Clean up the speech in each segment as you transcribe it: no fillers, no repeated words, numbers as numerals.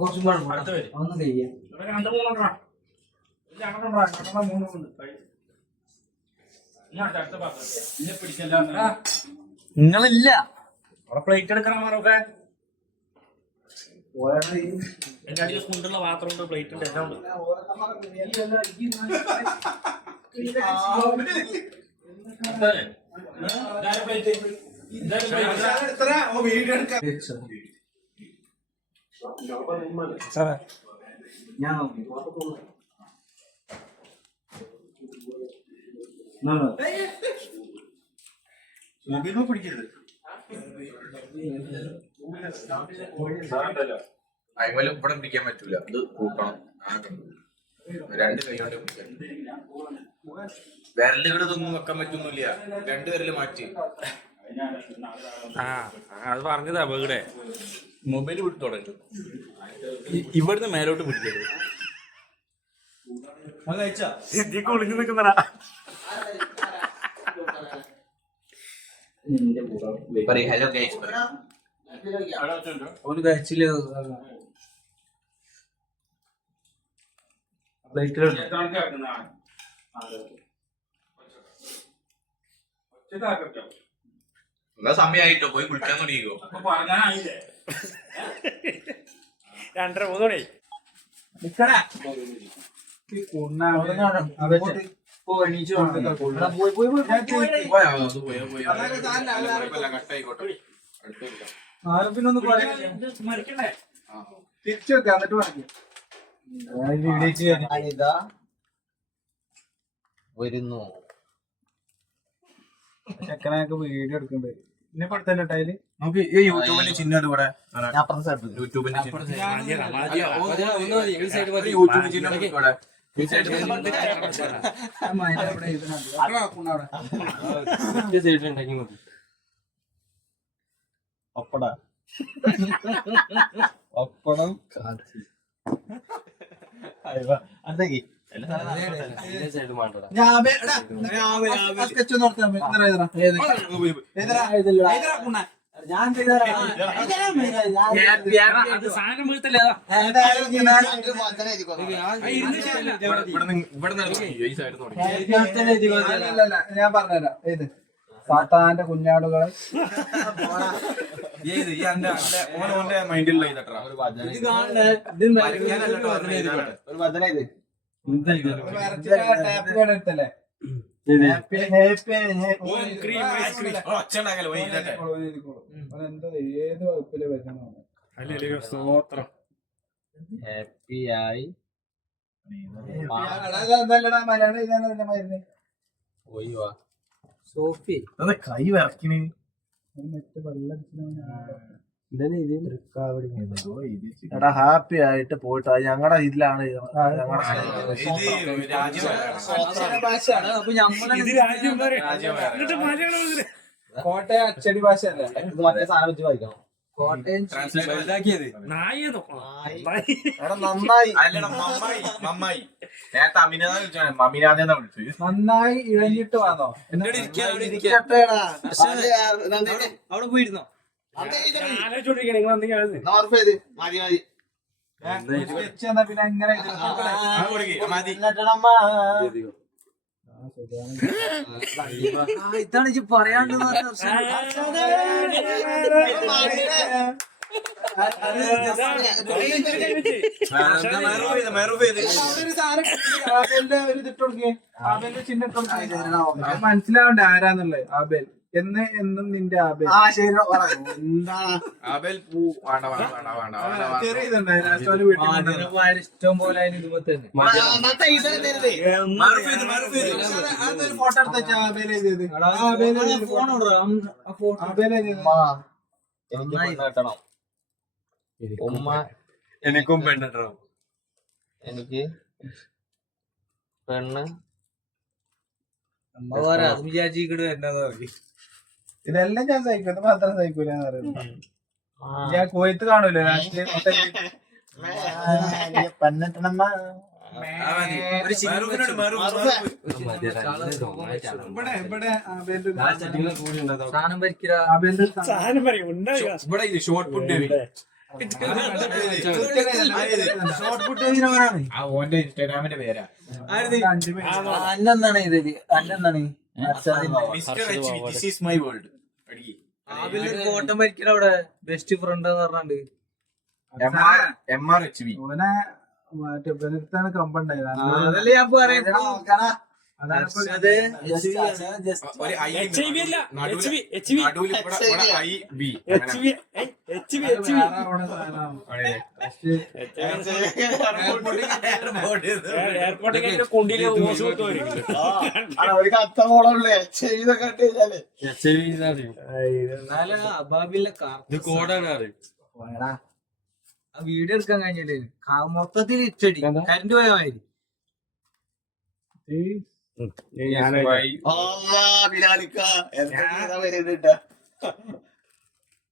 കുറച്ചും കൂടെ ഒന്നും കഴിയാം. നിങ്ങളില്ല അവിടെ പ്ലേറ്റ് എടുക്കണം മാറൊക്കെ എന്റെ അടിയിൽ കൊണ്ടുള്ള പാത്രം ഉണ്ട്, പ്ലേറ്റ് ഉണ്ട്, എല്ലാം ഉണ്ട്. ഞാൻ പിടിക്കരുത്. അയിമലും ഇവിടെ പിടിക്കാൻ പറ്റൂല, ഇത് കൂട്ടണം. രണ്ട് കൈ കൊണ്ട് പിടിക്കാൻ. വിരലുകൾ ഇതൊന്നും വെക്കാൻ പറ്റൊന്നുമില്ല, രണ്ട് വിരല് മാറ്റി. അത് പറഞ്ഞതാ ഇവിടെ മൊബൈൽ വിട്ടു തുടങ്ങി. ഇവിടുന്ന് മേലോട്ട് പിടിക്കരുത്. ഒളിഞ്ഞു നിൽക്കുന്നടാ. ഹലോ ഗൈസ്, ഒരു കഴിച്ചില്ല. എന്നാ സമയമായിട്ടോ, പോയി കുളിക്കാൻ തുടങ്ങിക്കോ. 2:30-3 മണി. പിന്നൊന്ന് തിരിച്ചു വെക്കാം, എന്നിട്ട് പറഞ്ഞു വരുന്നു. ചെക്കനൊക്കെ വീഡിയോ എടുക്കണ്ടേ പിന്നെ പഠിത്തന്നെ ടൈല്. നമുക്ക് ഈ യൂട്യൂബിന്റെ ചിഹ്നം ഇവിടെ, യൂട്യൂബിന്റെ ചിഹ്നം ഇവിടെ. പപ്പടം എന്തൊക്കെ ഞാൻ പറഞ്ഞുതരാം. ഏത് സാത്താന്റെ കുഞ്ഞാടുകളെ മൈൻഡിലുള്ള എടുത്തല്ലേ ഏത് വകുപ്പില് വരുന്നതാണ്. ഹാപ്പിയായി നല്ലടാ മലയാളം ഇതാണ് മരുന്ന്. സോഫി കൈ വിറക്കണേ. എടാ ഹാപ്പി ആയിട്ട് പോയിട്ട് ഞങ്ങളുടെ ഇതിലാണ് കോട്ടയം അച്ചടി ഭാഷ അല്ലേ, മറ്റേ സാധനം വെച്ച് വായിക്കണം. കോട്ടയം നന്നായി നന്നായി ഇഴഞ്ഞിട്ട് വന്നോ. അവിടെ പോയിരുന്നോ? പിന്നെ എങ്ങനെ ഇതാണ് പറയാണ്ട്. മനസ്സിലാവണ്ടേ ആരാന്നുള്ളത്. ആബേൽ എന്നും നിന്റെ ആബേൽ. ആബേൽ പൂ ഇഷ്ടം പോലെ ഫോട്ടോ എടുത്ത ആബേൽ എഴുതിയത്. എനിക്കും പെണ്ണിട്ടണം. എനിക്ക് പെണ്ണ് അമ്മ പറയാ അത് വിചാരിച്ചിട്ട് എന്നാന്ന് പറയും. ഇതെല്ലാം ഞാൻ സഹിക്കും, മാത്രം സഹിക്കൂലെന്ന് പറയുന്നത്. ഞാൻ കോയത്ത് കാണൂലോ രാഷ്ട്രീയ ഇവിടെ ഷോർട്ട് പുട്ട് ഓന്റെ ഇൻസ്റ്റാഗ്രാമിന്റെ പേരാ അന്നെന്താണ് ഇത് അന്നെന്താണ് this is my world photo വരയ്ക്കണ അവിടെ ബെസ്റ്റ് ഫ്രണ്ട് എന്ന് പറഞ്ഞാണ്ട് MRHV ഓനെ മറ്റേ ബലത്താണ് കമ്പണ്ടായത് അതല്ലേ ഞാൻ പറയുന്നത് ഒരു I HIV അല്ല, HV. നടുവിൽ ഇവിടെ I B എയർപോർട്ടിൽ കൊണ്ടിയിലെ ഓസ് കൊടുത്തു വരുന്നുണ്ട്. ഒരു കത്ത മോളുള്ളേ ചെയ്തൊക്കെ അബാബിലെ ഇത് കോഡാണ് അറിയും. ആ വീഡിയോ എടുക്കാൻ കഴിഞ്ഞില്ലേ മൊത്തത്തിൽ ഇച്ചടി കരണ്ട് പോയ മാതിരി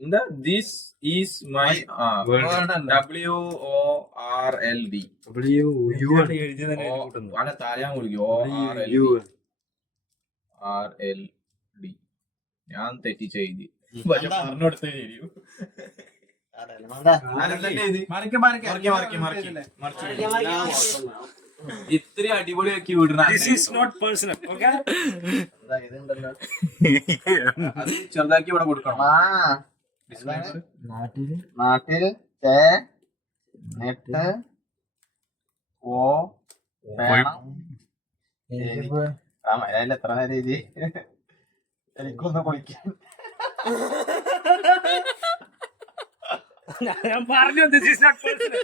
എന്താ ദിസ് ഈസ് മൈ WORLD എഴുതി തന്നെ കൂട്ടുന്നു. അല്ല തലയാൻ കുളിക്കും ORLD ഞാൻ തെറ്റിച്ച എഴുതി പറഞ്ഞെടുത്ത ശരിയും ഇത്ര അടിപൊളിയാക്കി വിടണ This is not personal, okay? അത് ചെറുതാക്കി ഇവിടെ കൊടുക്കണം നാട്ടിൽ നെട്ട് ഓ എത്ര നേരം എഴുതി എനിക്കൊന്ന് കുളിക്കാൻ ഞാൻ പറഞ്ഞു this is not personal.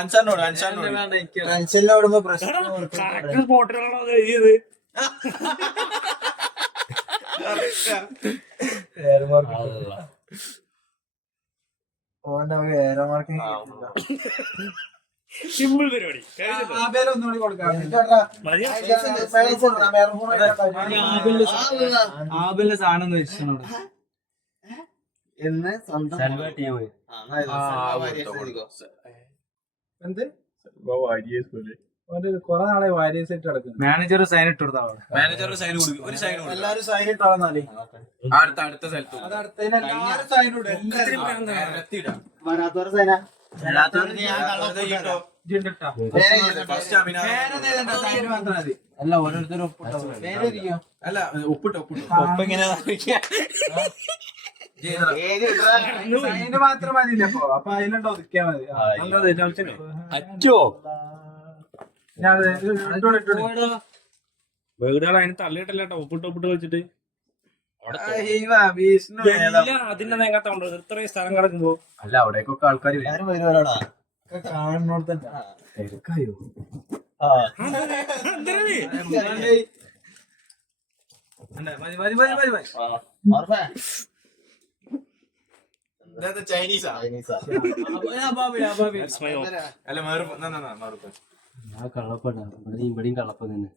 അൻസാറിനോട് ടെൻഷനിലോടുമ്പോ പ്രശ്നം കറക്റ്റ് സ്പോട്ടിലാണോ അത് എഴുതിയത്? ഓന്റെ വേറെ മാർക്ക് സിമ്പിൾ പരിപാടി കഴിഞ്ഞല്ലോ. ഒന്നുകൂടി കൊടുക്കാം മതിയോ? ആബിലെ സാധനം വെച്ചിട്ടുണ്ട് എന്ന് സ്വന്തം എന്ത് ഓന്റെ കൊറേ നാളെ വാരിയസ് ആയിട്ട് കിടക്കുന്നു. മാനേജർ സൈൻ ഇട്ട് കൊടുത്താ മാനേജർ സൈൻ കൊടുക്കും ഒരു സൈൻ കൊടുക്കും എല്ലാരും സൈൻ ഇട്ടാളെന്നാലേ അടുത്ത സ്ഥലത്ത് അത് അടുത്തതിന് എല്ലാരും സൈൻ ഇടും. എല്ലാരും വരാത്തവർ സൈന സൈൻ മാത്രം മതി. അല്ല ഓരോരുത്തരും അല്ല ഒപ്പിട്ടോ സൈന് മാത്രം മതിയില്ല അപ്പൊ അതിലുണ്ടോ ഒതുക്കിയാ മതി. അച്ചോ ഞാൻ വീടുകൾ അതിന് തള്ളിയിട്ടല്ല കേട്ടോ. ഒപ്പിട്ട് വെച്ചിട്ട് വിഷ്ണു അതിന്റെ നേരത്തെ ഉണ്ടോ ഇത്രയും സ്ഥലം കിടക്കുമ്പോ? അല്ല അവിടേക്കൊക്കെ ആൾക്കാർ വരുവാടാ കാണുന്നോട് തന്നെ ചൈനീസാ അല്ല ഇവിടെയും കള്ളപ്പ തന്നെ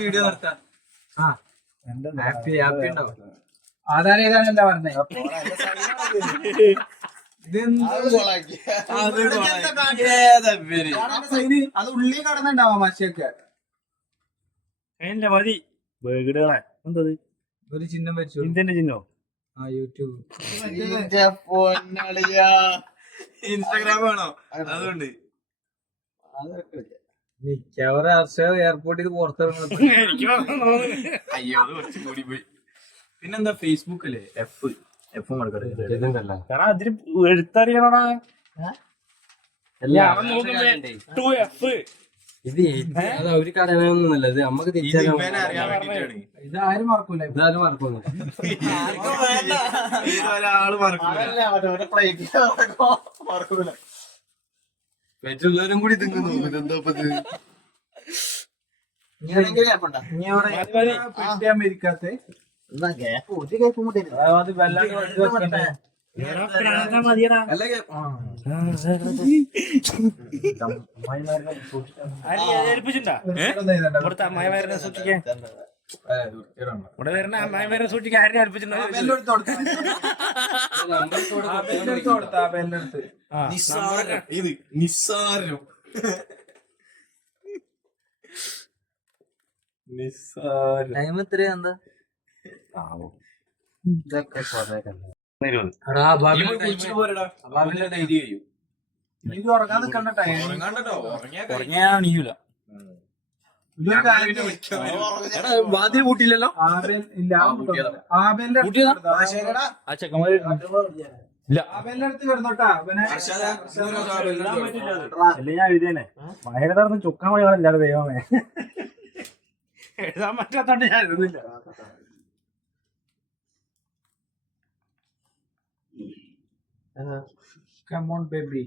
വീഡിയോ നിർത്താം ഹാപ്പി ഉണ്ടാവും ആധാരം ഏതാണല്ല പറഞ്ഞേ. അത് ഉള്ളി കടന്നുണ്ടാവാം മഷിയൊക്കെ. അല്ല മതി വീടുകളെ എന്തത് ഒരു ചിഹ്നം വെച്ചു ഇന്ത്യന്റെ ചിഹ്നോ? ആ യൂട്യൂബ് ഇൻസ്റ്റാഗ്രാം ആണോ അതുകൊണ്ട് മിക്കവാറും ഹർഷ എയർപോർട്ടിൽ പുറത്തിറങ്ങുന്നത് എനിക്ക് തോന്നുന്നു. അയ്യോ അത് കുറച്ച് കൂടി പോയി. പിന്നെന്താ ഫേസ്ബുക്ക് അല്ലേ എഫും കാരണം അതിന് എഴുത്തറിയണടാ. ഞാൻ നോക്കുമ്പോ 2F. ഇത് അവർക്ക് അറിയണമെന്നല്ല ഇത് നമുക്ക് അറിയാൻ വേണ്ടിട്ടാണ് ഇത് ആരും മറക്കൂല. ഇതാരും മറക്കുന്നു ഒരാള് മറക്കൂല മറ്റുള്ളവരും കൂടി തിങ്ങുന്നു എന്താ ഇരിക്കാത്ത അത് വല്ലാണ്ട് വണ്ടി വെക്കണ്ടേ മതിയടാ. അല്ലെങ്കിൽ ഏൽപ്പിച്ചിട്ടുണ്ടാ ഇവിടുത്തെ അമ്മായി വരണ സൂക്ഷിക്കാൻ? ഇവിടെ വരുന്ന അമ്മായിമാരെ സൂക്ഷിച്ച് കാര്യം അടുപ്പിച്ചിട്ടുണ്ടോ നിസ്സാരം ടൈം എത്രയാ എന്താ ഇതൊക്കെ ഇത് ഉറങ്ങാൻ നിൽക്കണ്ട ടൈം ഉറങ്ങിയാ എണീക്കൂല വാതിൽ കൂട്ടിയില്ലല്ലോ ആബേലിന്റെ ആ ചെക്കന്മാര് ഇല്ല ആബേലിന്റെ അടുത്ത് കിടന്നോട്ടാ അവനെ അല്ലേ ഞാൻ എഴുതിയേനെ മഹേന്ദ്രന്ന് ചുക്കാൻ മണികളില്ലാതെ ദൈവമേ എഴുതാൻ പറ്റാത്തോണ്ട് ഞാൻ എഴുതുന്നില്ല Come on, baby.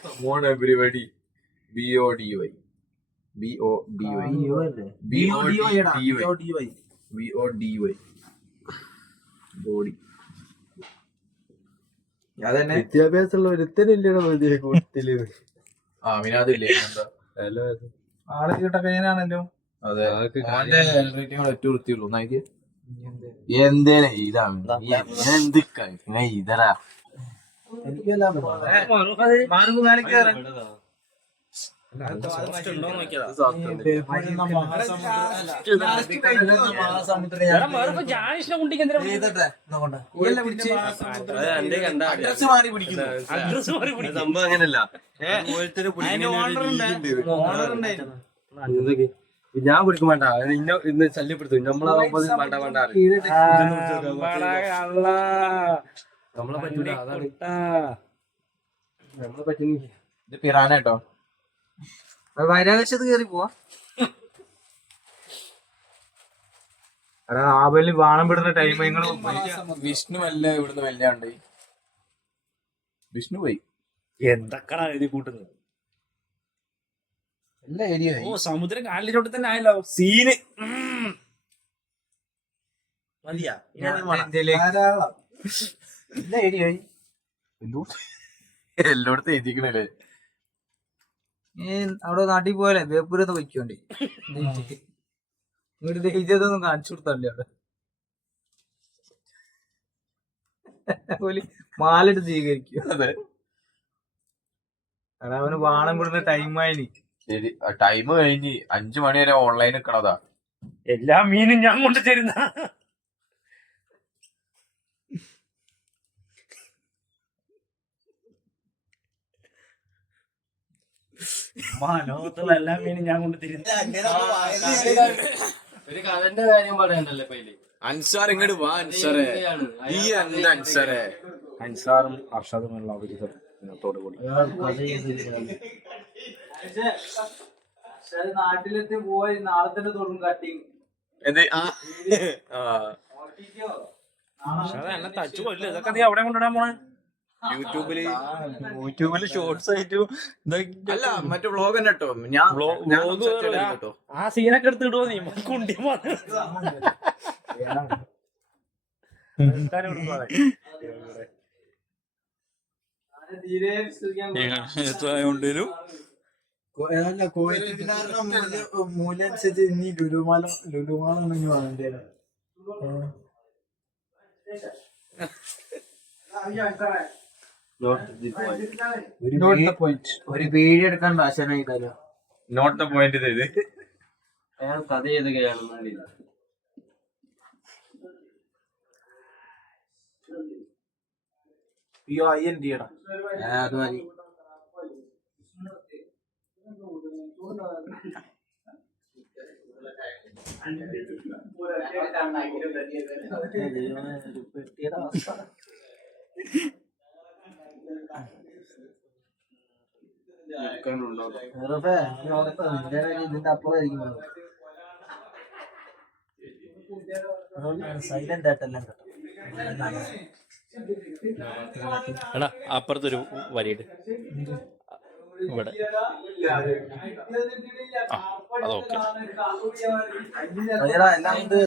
Come on everybody. BODY. BODY. BODY. Body അതന്നെ വിദ്യാഭ്യാസമുള്ള ഒരുത്തനില്ലേ കൂട്ടത്തില് അതില്ലേ എന്താ ആള് കേട്ട കയ്യനാണല്ലോ. അതെ ഓന്റെ ഒറ്റ വൃത്തിയുള്ളൂ എന്തേനെ ഇതാണ് എന്ത് ഇതറാ സംഭവം അങ്ങനല്ല. ഞാൻ പിടിക്കും വേണ്ട ഇന്ന് ശല്യപ്പെടുത്തും നമ്മളാവുമ്പോ വേണ്ട വേണ്ട നമ്മളെ പറ്റൂല. അതാണ് നമ്മളെ പറ്റുന്ന ഇത് പിറാനട്ടോ. ബഹിരാകാശത്ത് കയറി പോവാ. ആബേലിന് ബാണം വിടുന്ന ടൈം വിഷ്ണു അല്ല ഇവിടുന്ന് വല്ലാണ്ട് വിഷ്ണു പോയി എന്തൊക്കെയാണ് എഴുതി കൂട്ടുന്നത്. എല്ലാ ഏരിയ ഓ സമുദ്രം കാലിലോട്ട് തന്നെ ആയല്ലോ സീന് മതിയാ ധാരാളം. എല്ലാ ഏരിയ എല്ലായിടത്തും എഴുതിക്കണല്ലേ. അവിടെ നാട്ടിൽ പോയാലേ ബേപ്പൂരത്ത് വയ്ക്കോണ്ടേ ഇങ്ങോട്ട് ദേശീയതൊന്നും കാണിച്ചു കൊടുത്തല്ലേ അവിടെ മാലെടുത്ത് സ്വീകരിക്കും. അതെ അവിടെ അവന് ബാണം വിടുന്ന ടൈമായിന്. ശരി ടൈം കഴിഞ്ഞ് 5 മണി വരെ ഓൺലൈൻ നിക്കണതാ. എല്ലാ മീനും ഞാൻ കൊണ്ട് തരുന്ന ലോകത്തുള്ള എല്ലാ മീനും ഞാൻ കൊണ്ട് തരുന്ന. ഒരു കഥന്റെ കാര്യം പറയണ്ടല്ലേ പൈല്. അൻസാർ ഇങ്ങോട്ട് വാ അൻസാറേ. ഈ എന്താ അൻസാറേ? അൻസാറും അർഷദുമുള്ള അഭിരുദ്ധം ഇന്നത്തോട് കൂടി നാട്ടിലെത്തി പോയി നാളെ തന്നെ തുടങ്ങും കട്ടിങ്. എന്ത് എന്നെ തച്ചു കൊല്ലു. ഇതൊക്കെ നീ അവിടെ കൊണ്ടിടാൻ പോണേ? യൂട്യൂബില് ഷോർട്സ് ആയിട്ട് അല്ല മറ്റേ വ്ളോഗ് തന്നെ കേട്ടോ. ഞാൻ ആ സീനൊക്കെ എടുത്തിടുവോ നീ കുണ്ടി എത്രയായോണ്ടേലും മൂല്യം അനുസരിച്ച് ഇനി ലുലുമാല ഉണ്ടെങ്കിൽ വാങ്ങണ്ടേ. ഒരു വീഡിയോ എടുക്കാൻ ആശാനായില്ലോ. നോട്ട് ദ പോയിന്റ് ചെയ്ത് അയാൾ കഥ ചെയ്തുകയാണെന്നില്ല. അത് മതി. ഇതിന്റെ അപ്പുറമായിരിക്കും സൈലന്റ് ആയിട്ടെല്ലാം കേട്ടോ. എടാ അപ്പുറത്തൊരു വരിയുണ്ട് ഇവിടെ. അതൊക്കെ എല്ലാം